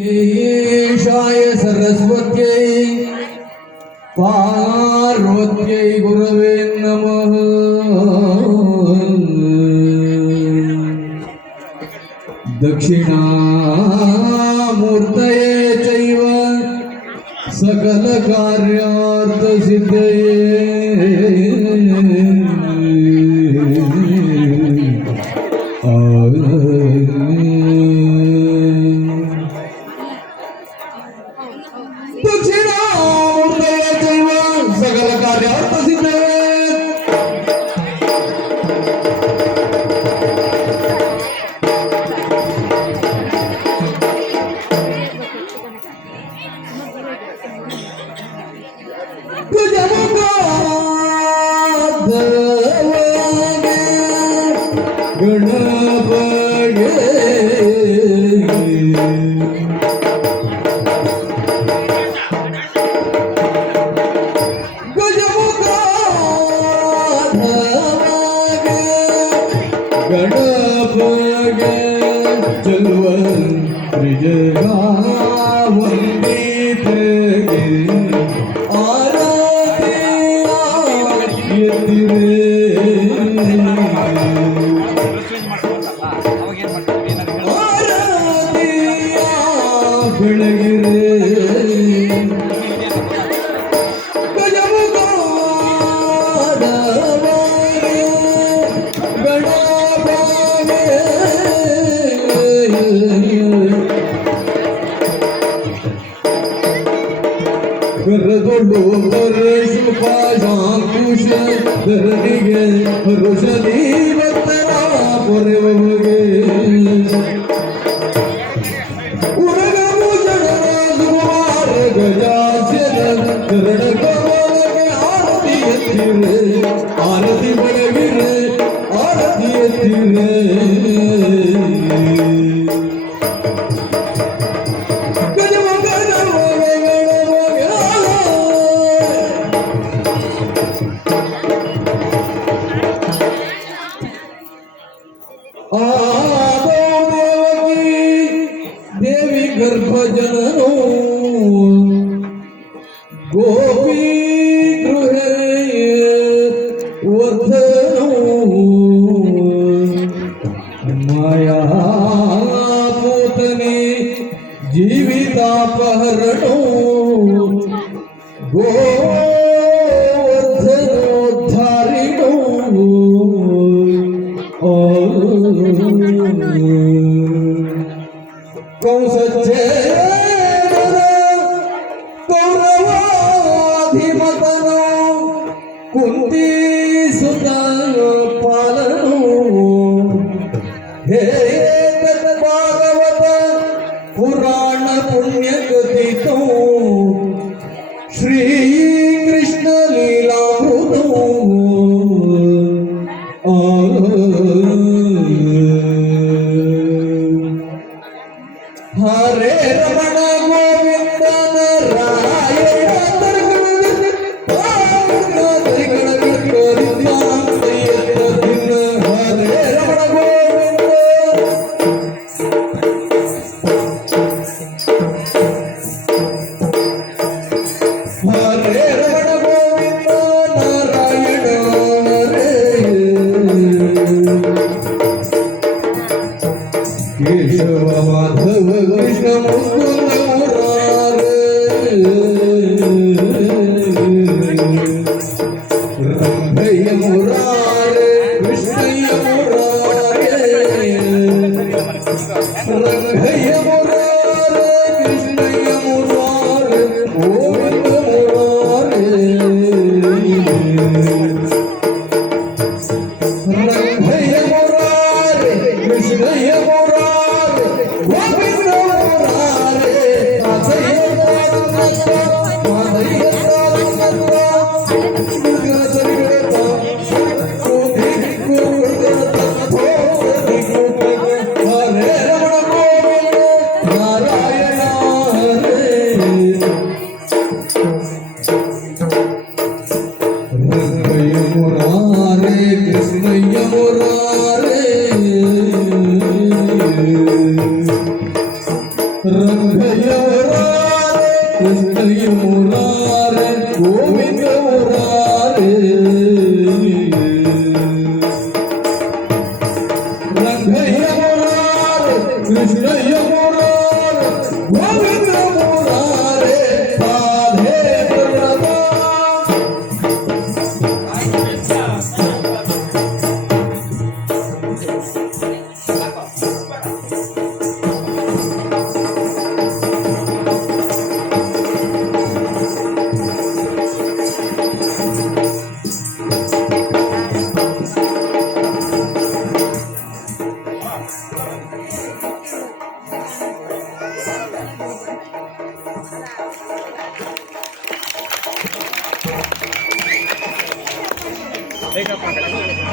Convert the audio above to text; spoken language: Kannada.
ईशाय सरस्वत्यै पार्वत्यै गुरवे नमः। दक्षिणामूर्तये चैव सकल कार्यार्थ सिद्धये दक्षिणामूर्तये चैव सकल कार्यार्थ सिद्धये गणपगे चलवन त्रिजगा वंदिते आरती ಬೆಳಗಿರೆ ಗರದೊಡ್ಡು ಪರೇಶು ಪಾಶಾಂಕುಶ ಧರಣಿಗೆ ಋಷಧಿ ಭಕ್ತರ ಪೊರೆವಗೆ ಉರಗಭೂಷಣ ರಾಜಕುಮಾರ ಗಜಾಸ್ಯದ ಚರಣ ಕಮಲಗೆ ಆರತಿ ಎತ್ತಿರೆ ಆರತಿ ಬೆಳಗಿರೆ ಆರತಿ ಎತ್ತಿರೆ देवी गर्भजननो गोपी गृहे वर्धनो माया पूतने जीवितापहरणो गोवर्धनोद्धारिणो कौरवाधिपतनो कुंती सुतन पालनो हे भागवत पुराण पुण्य कथितो श्री कृष्ण लीलामृतो हरे रमण गोविंद नारायण हरे रमण गोविंद हरे रमण गोविंद नारायण हरे केशव माधव कृष्ण मुकुंद मुरारे ರಂಗಯ್ಯ ಮುರಾರೆ ಕೃಷ್ಣಯ್ಯ ಮುರಾರೆ ಗೋವಿಂದ ಮುರಾರೆ ರಂಗಯ್ಯ ಮುರಾರೆ ಕೃಷ್ಣಯ್ಯ ಮುರಾರೆ